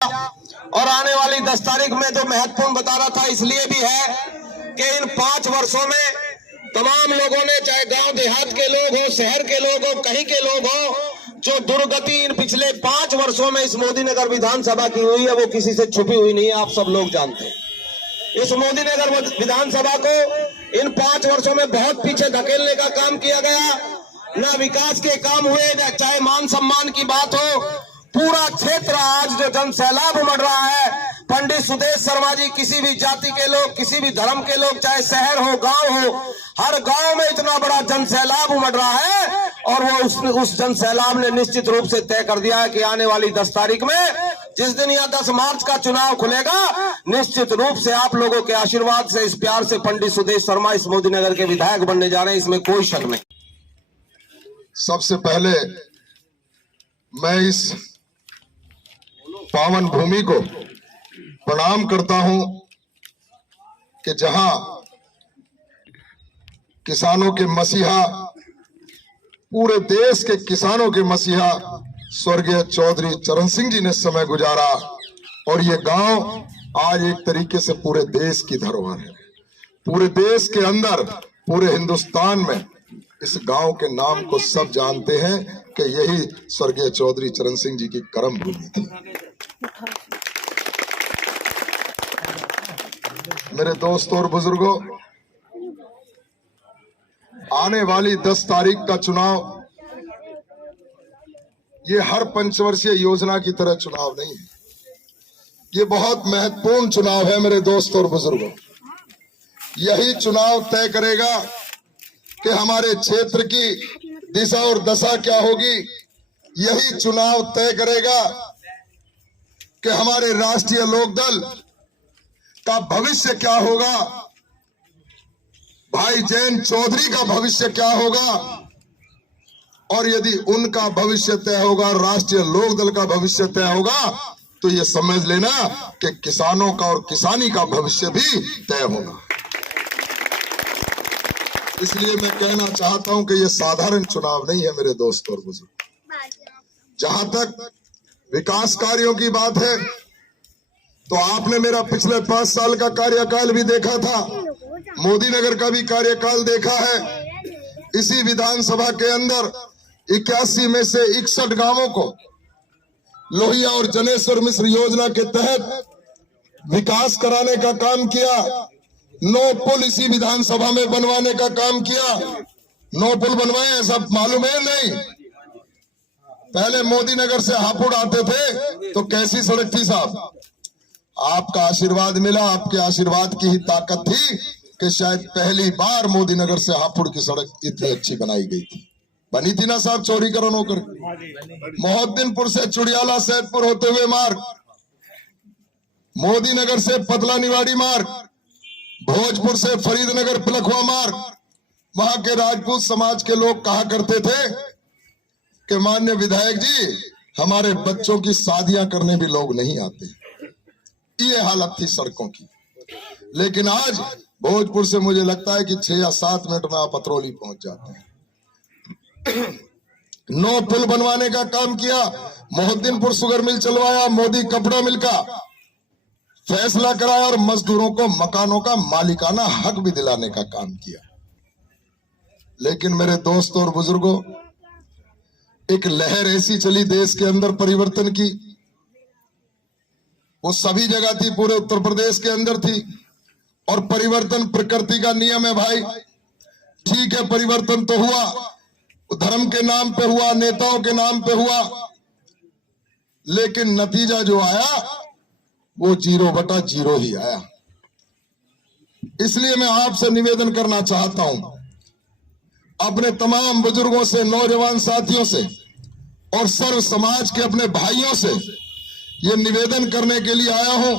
और आने वाली 10 तारीख में तो महत्वपूर्ण बता रहा था, इसलिए भी है कि इन 5 वर्षों में तमाम लोगों ने, चाहे गांव देहात के लोग हो, शहर के लोग हो, कहीं के लोग हो, जो दुर्गति इन पिछले 5 वर्षों में इस मोदीनगर विधानसभा की हुई है वो किसी से छुपी हुई नहीं है। आप सब लोग जानते हैं इस मोदीनगर विधानसभा को इन 5 वर्षों में बहुत पीछे धकेलने का काम किया गया। न विकास के काम हुए, चाहे मान सम्मान की बात हो। पूरा क्षेत्र आज जो जन सैलाब उमड़ रहा है, पंडित सुदेश शर्मा जी, किसी भी जाति के लोग, किसी भी धर्म के लोग, चाहे शहर हो गांव हो, हर गांव में इतना बड़ा जन सैलाब उमड़ रहा है। और वो उस जन सैलाब ने निश्चित रूप से तय कर दिया है कि आने वाली 10 तारीख में, जिस दिन या 10 मार्च का चुनाव खुलेगा, निश्चित रूप से आप लोगों के आशीर्वाद से, इस प्यार से पंडित सुदेश शर्मा इस मोदीनगर के विधायक बनने जा रहे हैं, इसमें कोई शक नहीं। सबसे पहले मैं इस पावन भूमि को प्रणाम करता हूं कि जहां किसानों के मसीहा, पूरे देश के किसानों के मसीहा स्वर्गीय चौधरी चरण सिंह जी ने समय गुजारा, और ये गांव आज एक तरीके से पूरे देश की धरोहर है। पूरे देश के अंदर, पूरे हिंदुस्तान में इस गांव के नाम को सब जानते हैं कि यही स्वर्गीय चौधरी चरण सिंह जी की कर्म भूमि थी। मेरे दोस्तों और बुजुर्गों, आने वाली 10 तारीख का चुनाव ये हर पंचवर्षीय योजना की तरह चुनाव नहीं है। ये बहुत महत्वपूर्ण चुनाव है मेरे दोस्तों और बुजुर्गों। यही चुनाव तय करेगा कि हमारे क्षेत्र की दिशा और दशा क्या होगी। यही चुनाव तय करेगा कि हमारे राष्ट्रीय लोकदल का भविष्य क्या होगा, भाई जयंत चौधरी का भविष्य क्या होगा। और यदि उनका भविष्य तय होगा, राष्ट्रीय लोकदल का भविष्य तय होगा, तो ये समझ लेना कि किसानों का और किसानी का भविष्य भी तय होगा। इसलिए मैं कहना चाहता हूं कि ये साधारण चुनाव नहीं है मेरे दोस्तों और बुजुर्ग। जहां तक विकास कार्यों की बात है, तो आपने मेरा पिछले 5 साल का कार्यकाल भी देखा था, मोदीनगर का भी कार्यकाल देखा है। इसी विधानसभा के अंदर 81 में से 61 गांवों को लोहिया और जनेश्वर मिश्र योजना के तहत विकास कराने का काम किया। 9 पुल इसी विधानसभा में बनवाने का काम किया। 9 पुल बनवाए, सब मालूम है नहीं? पहले मोदीनगर से हापुड़ आते थे तो कैसी सड़क थी साहब? आपका आशीर्वाद मिला, आपके आशीर्वाद की ही ताकत थी कि शायद पहली बार मोदीनगर से हापुड़ की सड़क इतनी अच्छी बनाई गई थी। बनी थी ना साहब, चौड़ीकरण होकर। मोहद्दीनपुर से चुड़ियाला सैदपुर होते हुए मार्ग, मोदीनगर से पतला निवाड़ी मार्ग, भोजपुर से फरीदनगर पिलखुआ मार्ग। वहां के राजपूत समाज के लोग कहा करते थे कि माननीय विधायक जी, हमारे बच्चों की शादियां करने भी लोग नहीं आते। ये हालत थी सड़कों की। लेकिन आज भोजपुर से मुझे लगता है कि 6 या 7 मिनट में आप पतरौली पहुंच जाते हैं। 9 पुल बनवाने का काम किया। मोहद्दीनपुर शुगर मिल चलवाया, मोदी कपड़ा मिल का फैसला कराया, और मजदूरों को मकानों का मालिकाना हक भी दिलाने का काम किया। लेकिन मेरे दोस्तों और बुजुर्गों, एक लहर ऐसी चली देश के अंदर परिवर्तन की, वो सभी जगह थी, पूरे उत्तर प्रदेश के अंदर थी। और परिवर्तन प्रकृति का नियम है भाई। ठीक है, परिवर्तन तो हुआ, धर्म के नाम पे हुआ, नेताओं के नाम पे हुआ, लेकिन नतीजा जो आया वो 0/0 ही आया। इसलिए मैं आपसे निवेदन करना चाहता हूं, अपने तमाम बुजुर्गों से, नौजवान साथियों से और सर्व समाज के अपने भाइयों से ये निवेदन करने के लिए आया हूं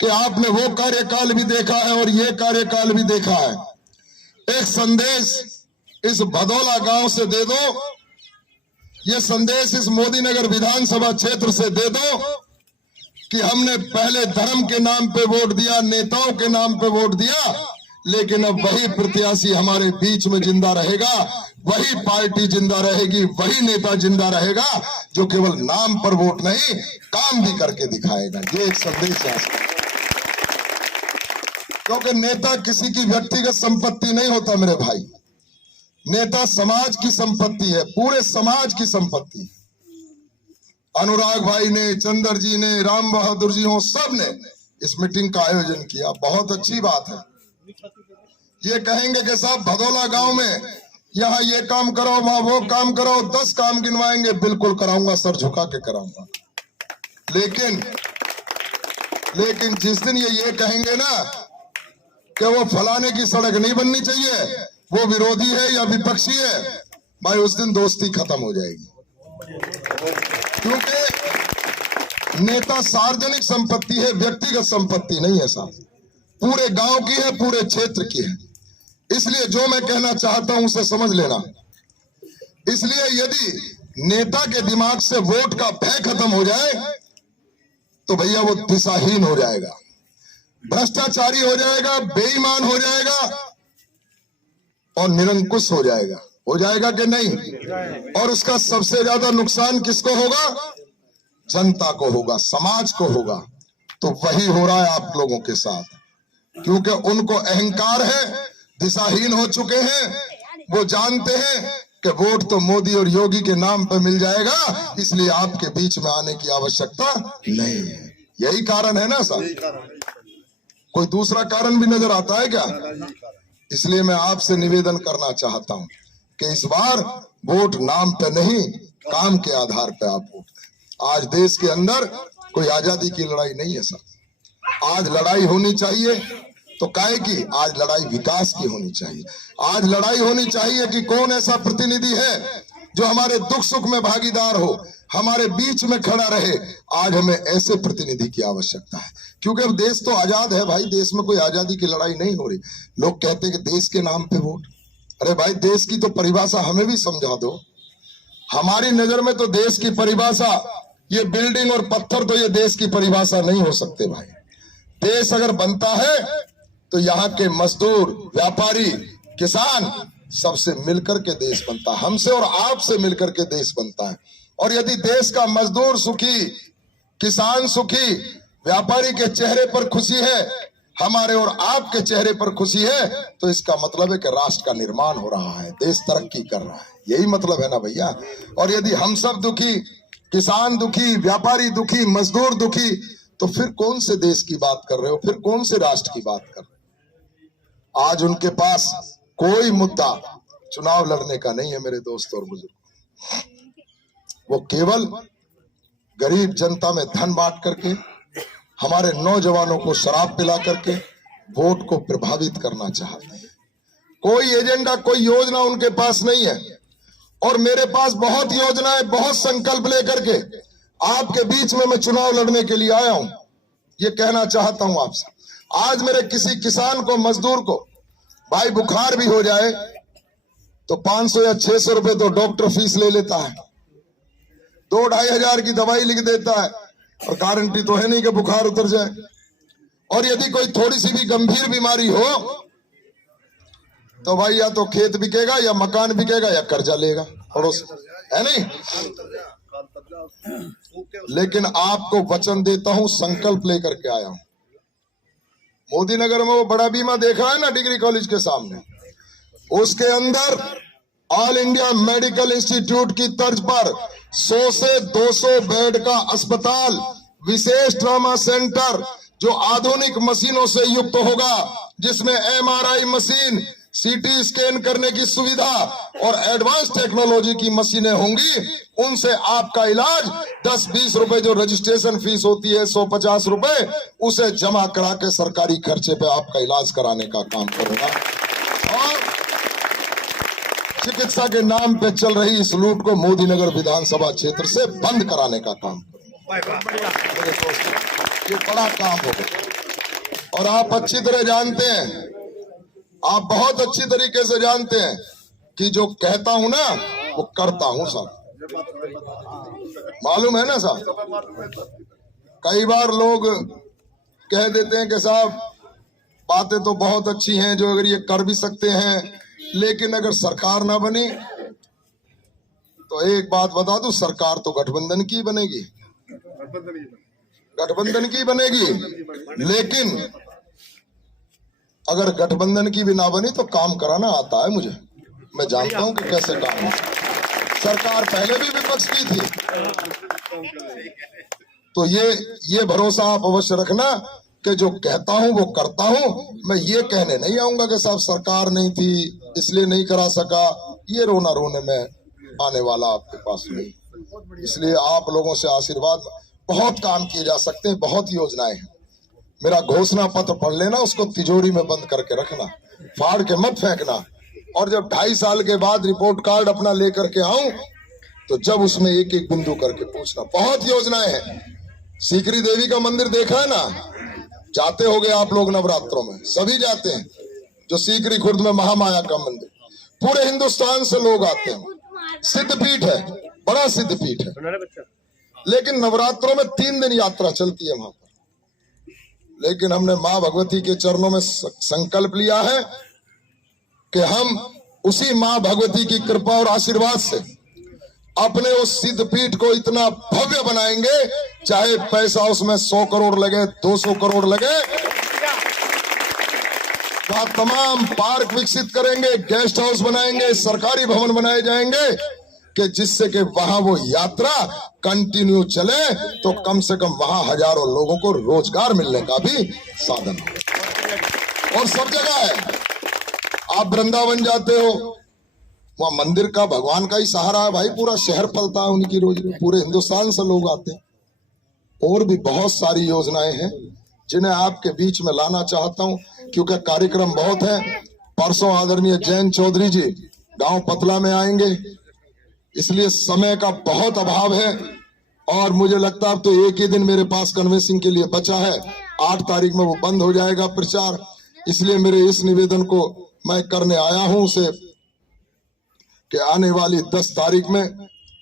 कि आपने वो कार्यकाल भी देखा है और ये कार्यकाल भी देखा है। एक संदेश इस भदौला गांव से दे दो, ये संदेश इस मोदीनगर विधानसभा क्षेत्र से दे दो कि हमने पहले धर्म के नाम पे वोट दिया, नेताओं के नाम पे वोट दिया, लेकिन अब वही प्रत्याशी हमारे बीच में जिंदा रहेगा, वही पार्टी जिंदा रहेगी, वही नेता जिंदा रहेगा जो केवल नाम पर वोट नहीं काम भी करके दिखाएगा। ये एक संदेश है, क्योंकि नेता किसी की व्यक्तिगत संपत्ति नहीं होता मेरे भाई। नेता समाज की संपत्ति है, पूरे समाज की संपत्ति। अनुराग भाई ने, चंद्र जी ने, राम बहादुर जी हो, सब ने इस मीटिंग का आयोजन किया, बहुत अच्छी बात है। ये कहेंगे कि साहब भदोला गांव में यहाँ ये काम करो, वहां वो काम करो, 10 काम गिनवाएंगे, बिल्कुल कराऊंगा, सर झुका के कराऊंगा। लेकिन जिस दिन ये कहेंगे ना कि वो फलाने की सड़क नहीं बननी चाहिए, वो विरोधी है या विपक्षी है, भाई उस दिन दोस्ती खत्म हो जाएगी। क्योंकि नेता सार्वजनिक संपत्ति है, व्यक्तिगत संपत्ति नहीं है साहब, पूरे गांव की है, पूरे क्षेत्र की है। इसलिए जो मैं कहना चाहता हूं उसे समझ लेना। इसलिए यदि नेता के दिमाग से वोट का भय खत्म हो जाए तो भैया वो दिशाहीन हो जाएगा, भ्रष्टाचारी हो जाएगा, बेईमान हो जाएगा और निरंकुश हो जाएगा। हो जाएगा कि नहीं? और उसका सबसे ज्यादा नुकसान किसको होगा? जनता को होगा, समाज को होगा। तो वही हो रहा है आप लोगों के साथ, क्योंकि उनको अहंकार है, दिशाहीन हो चुके हैं। वो जानते हैं कि वोट तो मोदी और योगी के नाम पर मिल जाएगा, इसलिए आपके बीच में आने की आवश्यकता नहीं है। यही कारण है ना साहब, कोई दूसरा कारण भी नजर आता है क्या? इसलिए मैं आपसे निवेदन करना चाहता हूं कि इस बार वोट नाम पे नहीं, काम के आधार पे आप वोट दें। आज देश के अंदर कोई आजादी की लड़ाई नहीं है साहब, आज लड़ाई होनी चाहिए तो काहे की? आज लड़ाई विकास की होनी चाहिए। आज लड़ाई होनी चाहिए कि कौन ऐसा प्रतिनिधि है जो हमारे दुख सुख में भागीदार हो, हमारे बीच में खड़ा रहे। आज हमें ऐसे प्रतिनिधि की आवश्यकता है, क्योंकि अब देश तो आजाद है भाई, देश में कोई आजादी की लड़ाई नहीं हो रही। लोग कहते हैं कि देश के नाम पे वोट, अरे भाई देश की तो परिभाषा हमें भी समझा दो। हमारी नजर में तो देश की परिभाषा ये बिल्डिंग और पत्थर, तो ये देश की परिभाषा नहीं हो सकते भाई। देश अगर बनता है तो यहाँ के मजदूर, व्यापारी, किसान सबसे मिलकर के देश बनता है, हमसे और आपसे मिलकर के देश बनता है। और यदि देश का मजदूर सुखी, किसान सुखी, व्यापारी के चेहरे पर खुशी है, हमारे और आपके चेहरे पर खुशी है, तो इसका मतलब है कि राष्ट्र का निर्माण हो रहा है, देश तरक्की कर रहा है। यही मतलब है ना भैया। और यदि हम सब दुखी, किसान दुखी, व्यापारी दुखी, मजदूर दुखी, तो फिर कौन से देश की बात कर रहे हो, फिर कौन से राष्ट्र की बात कर रहे हो? आज उनके पास कोई मुद्दा चुनाव लड़ने का नहीं है मेरे दोस्तों और बुजुर्ग। वो केवल गरीब जनता में धन बांट करके, हमारे नौजवानों को शराब पिला करके वोट को प्रभावित करना चाहते हैं। कोई एजेंडा, कोई योजना उनके पास नहीं है। और मेरे पास बहुत योजनाएं, बहुत संकल्प लेकर के आपके बीच में मैं चुनाव लड़ने के लिए आया हूं। ये कहना चाहता हूं आपसे, आज मेरे किसी किसान को, मजदूर को भाई बुखार भी हो जाए तो 500 या 600 रुपए तो डॉक्टर फीस ले लेता है, 2-2.5 हजार की दवाई लिख देता है, और गारंटी तो है नहीं कि बुखार उतर जाए। और यदि कोई थोड़ी सी भी गंभीर बीमारी हो तो भाई या तो खेत बिकेगा, या मकान बिकेगा, या कर्जा लेगा पड़ोस, है नहीं? लेकिन आपको वचन देता हूं, संकल्प लेकर के आया हूं। मोदी नगर में वो बड़ा बीमा देखा है ना, डिग्री कॉलेज के सामने, उसके अंदर ऑल इंडिया मेडिकल इंस्टीट्यूट की तर्ज पर 100 से 200 बेड का अस्पताल, विशेष ट्रॉमा सेंटर जो आधुनिक मशीनों से युक्त होगा, जिसमें MRI मशीन, CT स्कैन करने की सुविधा और एडवांस टेक्नोलॉजी की मशीनें होंगी। उनसे आपका इलाज 10-20 रुपए जो रजिस्ट्रेशन फीस होती है, 150 रुपए, उसे जमा करा के सरकारी खर्चे पे आपका इलाज कराने का काम करूंगा। और चिकित्सा के नाम पे चल रही इस लूट को मोदी नगर विधानसभा क्षेत्र से बंद कराने का काम करूंगा। मेरे दोस्तों, ये बड़ा काम होगा। और आप अच्छी तरह जानते हैं, आप बहुत अच्छी तरीके से जानते हैं कि जो कहता हूं ना वो करता हूं साहब, मालूम है ना साहब। कई बार लोग कह देते हैं कि साहब बातें तो बहुत अच्छी हैं जो अगर ये कर भी सकते हैं, लेकिन अगर सरकार ना बनी तो एक बात बता दूं, सरकार तो गठबंधन की बनेगी, गठबंधन की बनेगी। लेकिन अगर गठबंधन की भी ना बनी तो काम कराना आता है मुझे, मैं जानता हूं कि कैसे काम है। सरकार पहले भी विपक्ष की थी, तो ये भरोसा आप अवश्य रखना कि जो कहता हूं वो करता हूं। मैं ये कहने नहीं आऊंगा कि साहब सरकार नहीं थी इसलिए नहीं करा सका, ये रोना रोने में आने वाला आपके पास नहीं। इसलिए आप लोगों से आशीर्वाद, बहुत काम किए जा सकते हैं, बहुत योजनाएं हैं। मेरा घोषणा पत्र पढ़ लेना, उसको तिजोरी में बंद करके रखना, फाड़ के मत फेंकना। और जब 2.5 साल के बाद रिपोर्ट कार्ड अपना लेकर के आऊं तो जब उसमें एक एक बिंदु करके पूछना। बहुत योजनाएं हैं। सीकरी देवी का मंदिर देखा है ना, जाते होगे आप लोग नवरात्रों में, सभी जाते हैं। जो सीकरी खुर्द में महामाया का मंदिर, पूरे हिंदुस्तान से लोग आते हैं, सिद्धपीठ है, बड़ा सिद्धपीठ है। लेकिन नवरात्रों में 3 दिन यात्रा चलती है वहां पर। लेकिन हमने मां भगवती के चरणों में संकल्प लिया है कि हम उसी मां भगवती की कृपा और आशीर्वाद से अपने उस सिद्धपीठ को इतना भव्य बनाएंगे, चाहे पैसा उसमें 100 करोड़ लगे, 200 करोड़ लगे। वहां तमाम पार्क विकसित करेंगे, गेस्ट हाउस बनाएंगे, सरकारी भवन बनाए जाएंगे कि जिससे कि वहां वो यात्रा कंटिन्यू चले, तो कम से कम वहां हजारों लोगों को रोजगार मिलने का भी साधन हो। और सब जगह है। आप वृंदावन जाते हो, वहां मंदिर का, भगवान का ही सहारा है भाई, पूरा शहर पलता है उनकी रोजी, पूरे हिंदुस्तान से लोग आते हैं। और भी बहुत सारी योजनाएं हैं जिन्हें आपके बीच में लाना चाहता हूं, क्योंकि कार्यक्रम बहुत है। परसों आदरणीय जैन चौधरी जी गांव पतला में आएंगे, इसलिए समय का बहुत अभाव है। और मुझे लगता है अब तो एक ही दिन मेरे पास कन्वेंसिंग के लिए बचा है, 8 तारीख में वो बंद हो जाएगा प्रचार। इसलिए मेरे इस निवेदन को मैं करने आया हूं उसे कि आने वाली 10 तारीख में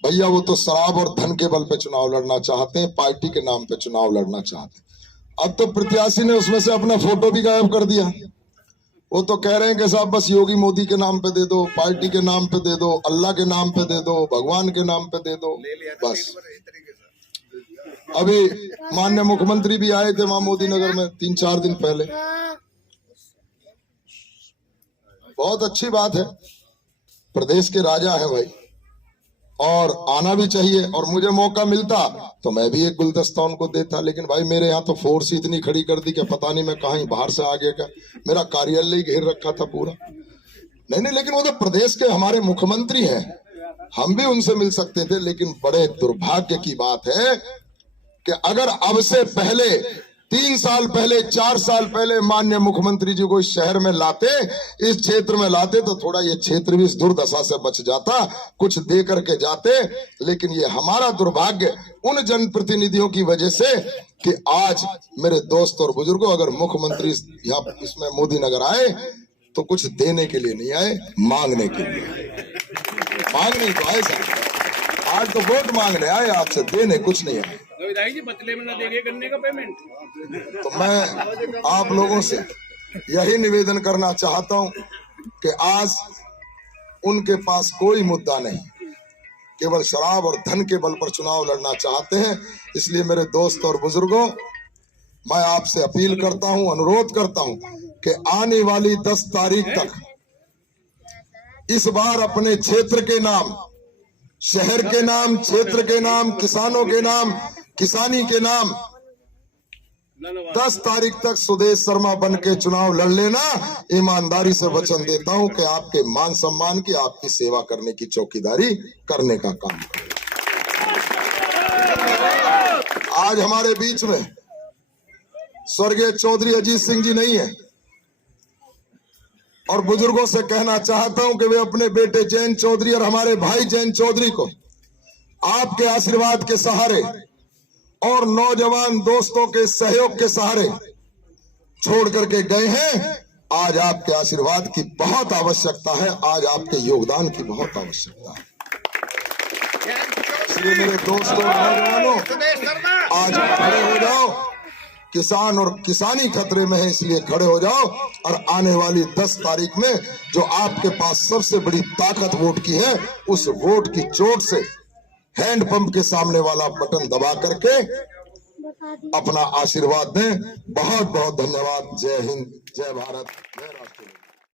भैया वो तो शराब और धन के बल पे चुनाव लड़ना चाहते हैं, पार्टी के नाम पे चुनाव लड़ना चाहते हैं। अब तो प्रत्याशी ने उसमें से अपना फोटो भी गायब कर दिया। वो तो कह रहे हैं कि साहब बस योगी मोदी के नाम पे दे दो, पार्टी के नाम पे दे दो, अल्लाह के नाम पे दे दो, भगवान के नाम पे दे दो, बस। अभी माननीय मुख्यमंत्री भी आए थे वहां मोदी नगर में 3-4 दिन पहले। बहुत अच्छी बात है, प्रदेश के राजा है भाई, और आना भी चाहिए। और मुझे मौका मिलता तो मैं भी एक गुलदस्ता उनको देता, लेकिन भाई मेरे यहाँ तो फोर्स इतनी खड़ी कर दी कि पता नहीं मैं कहीं बाहर से आ गया, क्या मेरा कार्यालय ही घेर रखा था पूरा। नहीं, लेकिन वो तो प्रदेश के हमारे मुख्यमंत्री हैं, हम भी उनसे मिल सकते थे। लेकिन बड़े दुर्भाग्य की बात है कि अगर अब से पहले 3 साल पहले, 4 साल पहले माननीय मुख्यमंत्री जी को इस शहर में लाते, इस क्षेत्र में लाते, तो थोड़ा ये क्षेत्र भी इस दुर्दशा से बच जाता, कुछ दे करके जाते। लेकिन ये हमारा दुर्भाग्य उन जनप्रतिनिधियों की वजह से कि आज मेरे दोस्त और बुजुर्गों, अगर मुख्यमंत्री यहाँ इसमें मोदी नगर आए तो कुछ देने के लिए नहीं आए, मांगने के लिए। मांगने तो आए सर, आज तो वोट मांगने आए आपसे, देने कुछ नहीं आए। बदले में ना देंगे गन्ने का पेमेंट। तो मैं आप लोगों से यही निवेदन करना चाहता हूं कि आज उनके पास कोई मुद्दा नहीं, केवल शराब और धन के बल पर चुनाव लड़ना चाहते हैं। इसलिए मेरे दोस्त और बुजुर्गों, मैं आपसे अपील करता हूं, अनुरोध करता हूं कि आने वाली 10 तारीख तक इस बार अपने क्षेत्र के नाम, शहर के नाम, क्षेत्र के नाम, किसानों के नाम, किसानी के नाम 10 तारीख तक सुदेश शर्मा बन के चुनाव लड़ लेना। ईमानदारी से वचन देता हूं कि आपके मान सम्मान की, आपकी सेवा करने की, चौकीदारी करने का काम। आज हमारे बीच में स्वर्गीय चौधरी अजीत सिंह जी नहीं है, और बुजुर्गों से कहना चाहता हूं कि वे अपने बेटे जैन चौधरी और हमारे भाई जैन चौधरी को आपके आशीर्वाद के सहारे और नौजवान दोस्तों के सहयोग के सहारे छोड़ करके गए हैं। आज आपके आशीर्वाद की बहुत आवश्यकता है, आज आपके योगदान की बहुत आवश्यकता है। इसलिए मेरे दोस्तों और नौजवानों, आज खड़े हो जाओ किसान और किसानी खतरे में है, इसलिए खड़े हो जाओ और आने वाली 10 तारीख में जो आपके पास सबसे बड़ी ताकत वोट की है, उस वोट की चोट से हैंडपंप के सामने वाला बटन दबा करके अपना आशीर्वाद दें। बहुत बहुत धन्यवाद। जय हिंद, जय भारत, जय राष्ट्र।